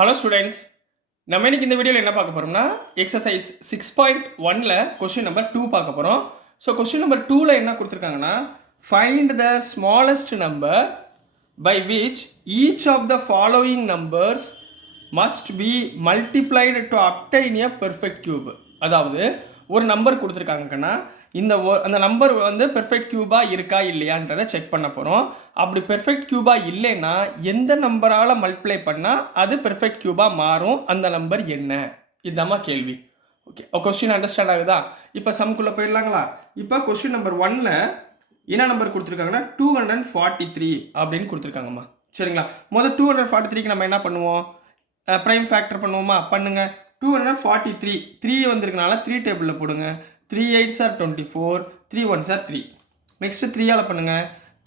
Hello students, நம்ம இன்னைக்கு இந்த வீடியோவில் என்ன பார்க்க போகிறோம்னா எக்ஸசைஸ் 6.1ல் கொஸ்டின் நம்பர் 2 பார்க்க போகிறோம். ஸோ கொஸ்டின் நம்பர் 2ல் என்ன கொடுத்துருக்காங்கன்னா, find the smallest number by which each of the following numbers must be multiplied to obtain a perfect cube. அதாவது ஒரு நம்பர் கொடுத்துருக்காங்கன்னா அந்த நம்பர் வந்து பெர்ஃபெக்ட் கியூபாக இருக்கா இல்லையான்றதை செக் பண்ண போகிறோம். அப்படி பெர்ஃபெக்ட் கியூபாக இல்லைன்னா எந்த நம்பரால் மல்டிப்ளை பண்ணால் அது பெர்ஃபெக்ட் கியூபாக மாறும், அந்த நம்பர் என்ன? இதுதாம்மா கேள்வி. ஓகே, கொஸ்டின் அண்டர்ஸ்டாண்ட் ஆகுதா? இப்போ சம்குள்ளே போயிடலாங்களா? இப்போ கொஸ்டின் நம்பர் 1ல் என்ன நம்பர் கொடுத்துருக்காங்கன்னா 243 அப்படின்னு கொடுத்துருக்காங்கம்மா. சரிங்களா? முதல் 243க்கு நம்ம என்ன பண்ணுவோம்? ப்ரைம் ஃபேக்டர் பண்ணுவோமா? பண்ணுங்க. 243 3 வந்திருக்கனால 3 டேபிளில் போடுங்க. 3 8s are 24, 3 1s are 3. Next 3ஆல் பண்ணுங்க.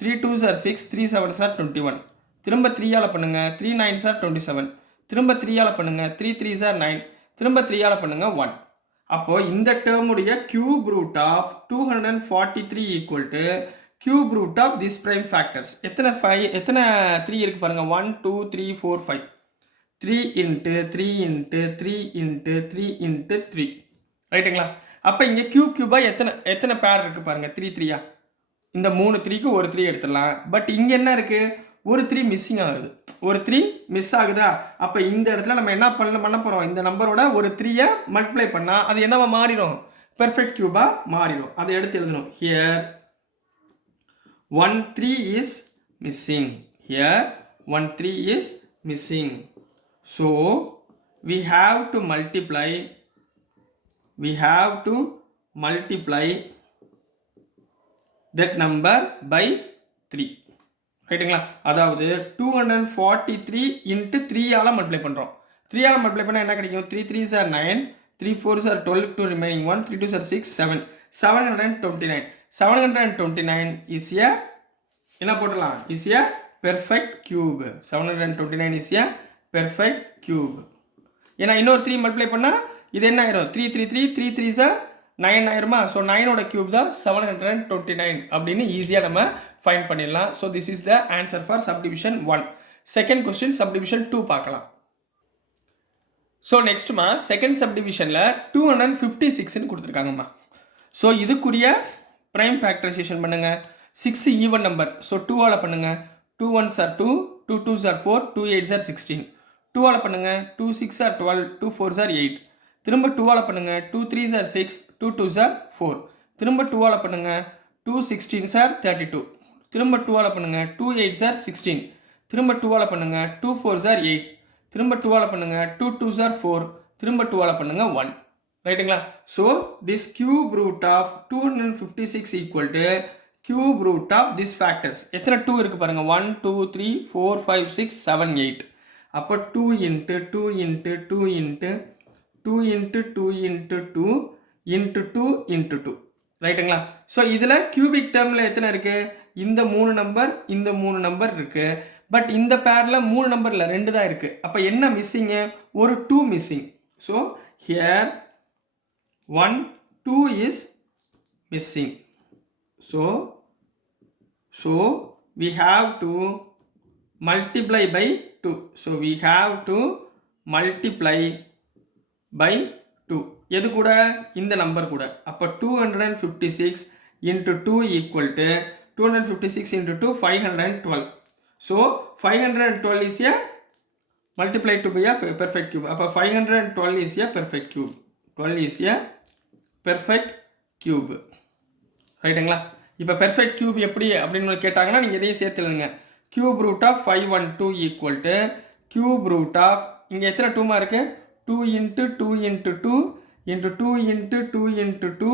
3 2s are 6, 3 7s are 21. திரும்ப 3ஆல் பண்ணுங்க. 3 9s are 27. திரும்ப 3ஆல் பண்ணுங்க. 3 3s are 9. திரும்ப 3ஆல் பண்ணுங்க 1. அப்போ இந்த டேர்முடைய cube root of 243 equal to cube root of this prime factors. எத்தனை 3 இருக்கு பாருங்க. 1 2 3 4 5. 3 இன்ட்டு 3 இன்ட்டு 3 இன்ட்டு 3 இன்ட்டு 3. ரைட்டுங்களா? அப்போ இங்கே கியூபாக எத்தனை பேர் இருக்குது பாருங்கள். 3 3யா? இந்த 3 3க்கு ஒரு 3 எடுத்துடலாம். பட் இங்கே என்ன இருக்குது? ஒரு 3 மிஸ்ஸிங் ஆகுது. ஒரு 3 மிஸ் ஆகுதா? அப்போ இந்த இடத்துல நம்ம என்ன பண்ண போகிறோம்? இந்த நம்பரோட ஒரு 3யை மல்டிப்ளை பண்ணால் அது என்னவா மாறிடும்? பெர்ஃபெக்ட் கியூபாக மாறிடும். அதை எடுத்து எழுதணும். Here 1 3 is missing. Here 1 3 is missing. So we have to multiply that number by 3. ரைட்டுங்களா? அதாவது 243 இன்ட்டு 3ஆல் மல்டிப்ளை பண்ணுறோம். 3ஆல் மல்டிப்ளை பண்ணால் என்ன கிடைக்கும்? 3 3s are 9, 3 4s are 12, 2 remaining 1, 3 2s are 6, 7. 729. 729 is a என்ன போடலாம்? is a perfect cube. 729 is a perfect cube. ஏன்னா இன்னொரு 3 மல்டிப்ளை பண்ணால் இது என்ன ஆயிரும்? 3 3 3 3 3s are 9 ஆயிருமா? ஸோ 9ஓட கியூப் தான் 729 அப்படின்னு ஈஸியாக நம்ம ஃபைண்ட் பண்ணிடலாம். So this is the answer for subdivision 1. Second question subdivision 2 பார்க்கலாம். ஸோ நெக்ஸ்ட்மா செகண்ட் சப்டிவிஷனில் 256ன்னு கொடுத்துருக்காங்கம்மா. ஸோ இதுக்குரிய ப்ரைம் ஃபேக்டரைசேஷன் பண்ணுங்கள். 6 ஈவன் நம்பர். ஸோ 2ஆல் பண்ணுங்கள். 2 1s are 2, 2 2s are 4, 2 8s are 16. 2ஆல் பண்ணுங்கள். 2 6 are 12, 2 4s are 8. திரும்ப 2ஆல் பண்ணுங்கள். 2 3s are 6, 2 2s are 4. திரும்ப 2ஆல் பண்ணுங்கள். 2 16s are 32. திரும்ப 2ஆல் பண்ணுங்கள். 2 8s are 16. திரும்ப 2ஆல் பண்ணுங்கள். 2 4s are 8. திரும்ப 2ஆல் பண்ணுங்கள். 2 2s are 4. திரும்ப 2ஆல் பண்ணுங்கள் 1. ரைட்டுங்களா? So this cube root of 256 equal to cube root of this factors. எத்தனை 2 இருக்குது பாருங்கள். 1 2 3 4 5 6 7 8. அப்போ 2 into 2 into 2 into 2 into 2 into 2 into 2 into 2. ரைட்டுங்களா? ஸோ இதில் கியூபிக் டேர்மில் எத்தனை இருக்குது? இந்த 3 நம்பர் இருக்குது. பட் இந்த பேரில் 3 நம்பர் இல்லை, 2 தான் இருக்குது. அப்போ என்ன மிஸ்ஸிங்கு? ஒரு 2 missing. So here 1 2 is missing. So we have to multiply by 2. So we have to multiply by 2. எது கூட? இந்த நம்பர் கூட. அப்போ 256 into 2 equal to 256 into 2 512. So 512 is a multiplied to be a perfect cube. அப்போ 512 is a perfect cube. 12 is a perfect cube. ரைட்டுங்களா? இப்போ perfect cube எப்படி அப்படின்னு கேட்டாங்கன்னா நீங்கள் இதையும் சேர்த்துலுங்க. Cube root of 512 equal to cube root of இங்கே எத்தனை 2மா இருக்குது? 2 into 2 into 2 into 2 into 2 into 2.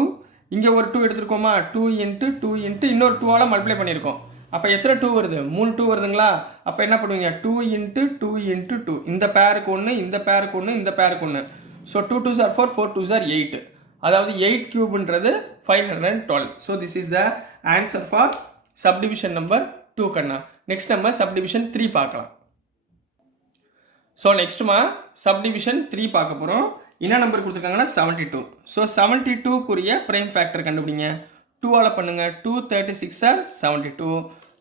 இங்கே ஒரு 2 எடுத்துருக்கோமா? 2 இன்ட்டு 2 இன்ட்டு இன்னொரு 2ஆல் மல்டிப்ளை பண்ணியிருக்கோம். அப்போ எத்தனை 2 வருது? 3 2 வருதுங்களா? அப்போ என்ன பண்ணுவீங்க? 2 இன்ட்டு 2 இன்ட்டு 2. இந்த பேருக்கு ஒன்று, இந்த பேருக்கு ஒன்று, இந்த பேருக்கு ஒன்று. So 2 2s are 4, 4 2s are 8. அதாவது 8 கியூப்ன்றது 512. So this is the answer for subdivision number 2 கண்ணா. நெக்ஸ்ட் நம்ம சப்டிவிஷன் 3 பார்க்கலாம். ஸோ நெக்ஸ்ட்டுமா சப்டிவிஷன் 3 பார்க்க போகிறோம். என்ன நம்பர் கொடுத்துருக்காங்கன்னா 72. ஸோ 72க்குரிய ப்ரைம் ஃபேக்டர் கண்டுபிடிங்க. 2ஆல் பண்ணுங்கள். 2 36 are 72.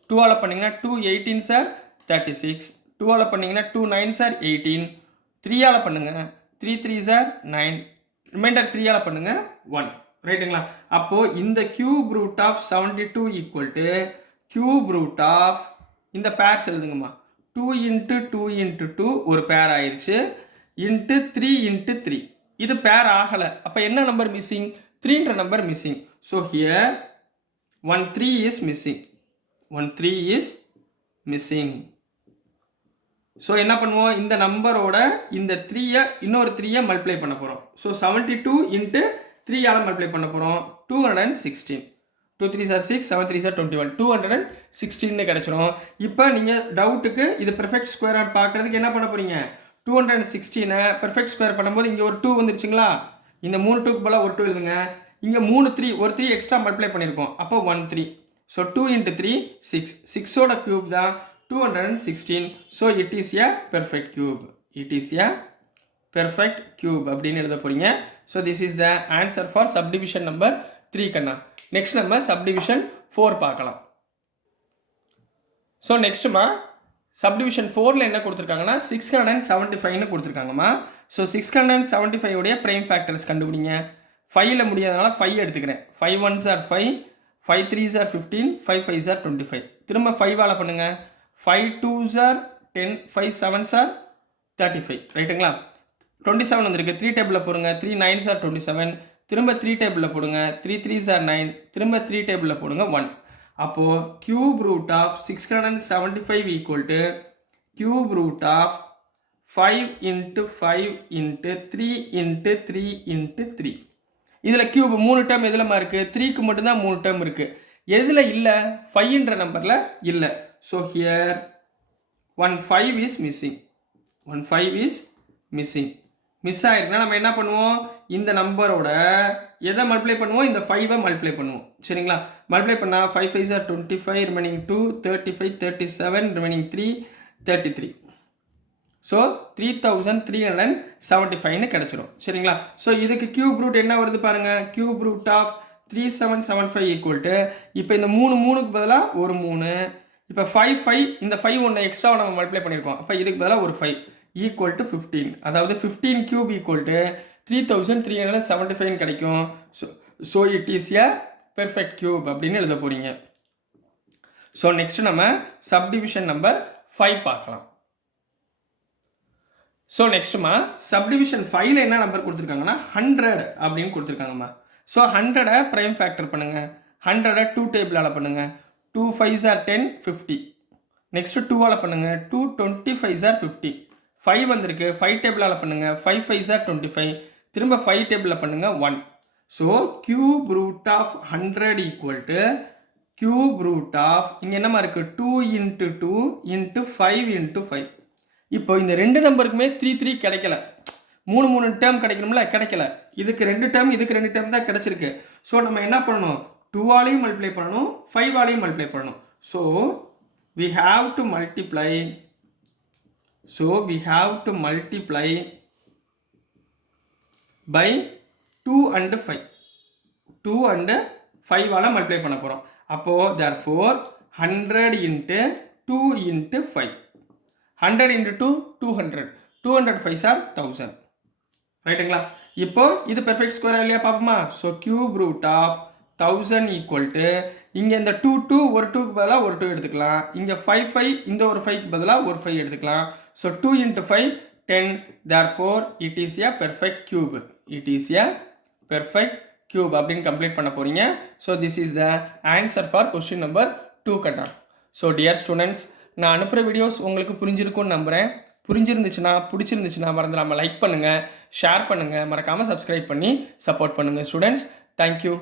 2ஆல் பண்ணிங்கன்னா 2 18s are 36. 2ஆல் பண்ணிங்கன்னா 2 9s are 18. 3ஆல் பண்ணுங்கள், 3 3s are 9, ரிமைண்டர் 3ஆல் பண்ணுங்கள் 1, ரைட்டுங்களா? அப்போது இந்த cube root of 72 equal to cube root of இந்த பேர்ஸ் எழுதுங்கம்மா, 2 இன்ட்டு 2 இன்ட்டு 2 ஒரு பேர் ஆயிடுச்சு, இன்ட்டு 3 இன்ட்டு 3 இது பேர் ஆகலை. அப்போ என்ன நம்பர் மிஸ்ஸிங்? 3ன்ற number missing. So here 1 3 is missing, 1 3 is missing. So என்ன பண்ணுவோம், இந்த நம்பரோட இந்த 3யை இன்னொரு 3யை மல்டிப்ளை பண்ண போகிறோம். ஸோ 72 இன்ட்டு 3ஆல் மல்டிப்ளை பண்ண போகிறோம், 216. 2 3s are 6, 7 3s are 21, 216 கிடச்சிரும். இப்போ நீங்கள் டவுட்டுக்கு இது பெர்ஃபெக்ட் ஸ்கொயர் பார்க்குறதுக்கு என்ன பண்ண போகிறீங்க, 216 பெர்ஃபெக்ட் ஸ்கொயர் பண்ணும்போது இங்கே ஒரு 2 வந்துருச்சுங்களா, இந்த 3 2க்கு போல ஒரு 2 எழுதுங்க. இங்கே 3 3 ஒரு 3 எக்ஸ்ட்ரா மல்டிப்ளை பண்ணியிருக்கோம், அப்போ 1 3. ஸோ 2 இன்ட்டு 3 6, 6ஓட க்யூப் தான் 216. So it is a perfect cube, it is a perfect cube அப்படின்னு எழுத போகிறீங்க. So this is the answer for subdivision number 3 கண்ணா. நெக்ஸ்ட் நம்ம சப்டிவிஷன் 4 பார்க்கலாம். ஸோ நெக்ஸ்ட்டுமா சப்டிவிஷன் 4ல் என்ன கொடுத்துருக்காங்கன்னா 675ன்னு கொடுத்துருக்காங்கம்மா. ஸோ 675 உடைய ப்ரைம் ஃபேக்டர்ஸ் கண்டுபிடிங்க. 5ல் முடியாதனால 5 எடுத்துக்கிறேன். 5 1s are 5, 5 3s are 15, 5 5s are 25. திரும்ப 5ஆல் பண்ணுங்கள். 5 2s are 10, 5 7s are 35, ரைட்டுங்களா? 27 வந்திருக்கு, 3 டேபிளில் போடுங்க. 3 9s are 27, திரும்ப 3 டேபிளில் போடுங்க. 3 3s are 9, திரும்ப 3 டேபிளில் போடுங்க 1. அப்போது cube root of 675 equal to cube root of 5 into 5 into 3 into 3 into 3. இதில் கியூப் 3 டேர்ம் எதுலமா இருக்குது, 3க்கு மட்டும்தான் 3 டேர்ம் இருக்குது. எதில் இல்லை, 5ன்ற நம்பரில் இல்லை. So here 1 5 is missing, 1 5 is missing. Miss ஆகிருக்குன்னா நம்ம என்ன பண்ணுவோம், இந்த நம்பரோட எதை மல்டிப்ளை பண்ணுவோம், இந்த 5ஐ மல்டிப்ளை பண்ணுவோம், சரிங்களா? மல்டிப்ளை பண்ணால் 5 5s are 25, remaining 2 35, 37, remaining 3 33. So 3375ன்னு கிடச்சிரும், சரிங்களா? ஸோ இதுக்கு கியூப் ரூட் என்ன வருது பாருங்கள், cube root of 3775 equal to, இப்போ இந்த 3 3க்கு பதிலாக ஒரு 3, இப்போ 5 5, இந்த 5 ஒன்று எக்ஸ்ட்ரா நம்ம மல்டிப்ளை பண்ணியிருக்கோம், அப்போ இதுக்கு பதிலாக ஒரு 5 ஈக்குவல் டு 15. அதாவது 15 கியூப் ஈக்குவல் டு 3375 கிடைக்கும். So it is a perfect cube அப்படின்னு எழுத போகிறீங்க. ஸோ நெக்ஸ்ட் நம்ம சப்டிவிஷன் நம்பர் 5 பார்க்கலாம். ஸோ நெக்ஸ்ட்டுமா சப்டிவிஷன் 5ல் என்ன நம்பர் கொடுத்துருக்காங்கன்னா 100 அப்படின்னு கொடுத்துருக்காங்கம்மா. ஸோ 100 ப்ரைம் ஃபேக்டர் பண்ணுங்கள். 100 2 டேபிளால் பண்ணுங்கள். 2 5s are 10, 50. நெக்ஸ்ட்டு 2ஆல் பண்ணுங்கள். 2 25s are 50. 5 வந்திருக்கு, 5 டேபிளால் பண்ணுங்கள். 5 5s are 25. திரும்ப 5 டேபிளில் பண்ணுங்கள் 1. So cube root of 100 equal to cube root of இங்கே என்னமா இருக்குது, 2 இன்ட்டு 2 இன்ட்டு 5 இன்ட்டு 5. இப்போ இந்த ரெண்டு நம்பருக்குமே 3 3 கிடைக்கல, 3 3 டேர்ம் கிடைக்கணும்ல, கிடைக்கல. இதுக்கு 2 டேர்ம், இதுக்கு 2 டேர்ம் தான் கிடைச்சிருக்கு. ஸோ நம்ம என்ன பண்ணணும், 2ஆலையும் மல்டிப்ளை பண்ணணும், 5ஆலையும் மல்டிப்ளை பண்ணணும். So we have to multiply, by 2 and 5. 2 and 5ஆல் multiply பண்ண போகிறோம். அப்போது therefore 100 into 2 into 5. 100 into 2 200, 200 5s are 1000, ரைட்டுங்களா? இப்போ இது பெர்ஃபெக்ட் ஸ்கொயர் இல்லையா பார்ப்போமா? So cube root of 1000 equal to இங்கே இந்த 2 2 ஒரு 2க்கு பதிலாக ஒரு 2 எடுத்துக்கலாம். இங்கே 5 5 இந்த ஒரு 5க்கு பதிலாக ஒரு 5 எடுத்துக்கலாம். So 2 into 5 10, therefore it is a perfect cube, it is a perfect cube அப்படின்னு கம்ப்ளீட் பண்ண போகிறீங்க. So this is the answer for question number 2 கட்டா. ஸோ டியர் ஸ்டூடெண்ட்ஸ், நான் அனுப்புகிற வீடியோஸ் உங்களுக்கு புரிஞ்சிருக்கும்னு நம்புகிறேன். பிடிச்சிருந்துச்சுன்னா மறந்துடாமல் லைக் பண்ணுங்கள், ஷேர் பண்ணுங்கள், மறக்காமல் சப்ஸ்கிரைப் பண்ணி சப்போர்ட் பண்ணுங்கள் ஸ்டூடெண்ட்ஸ். தேங்க்யூ.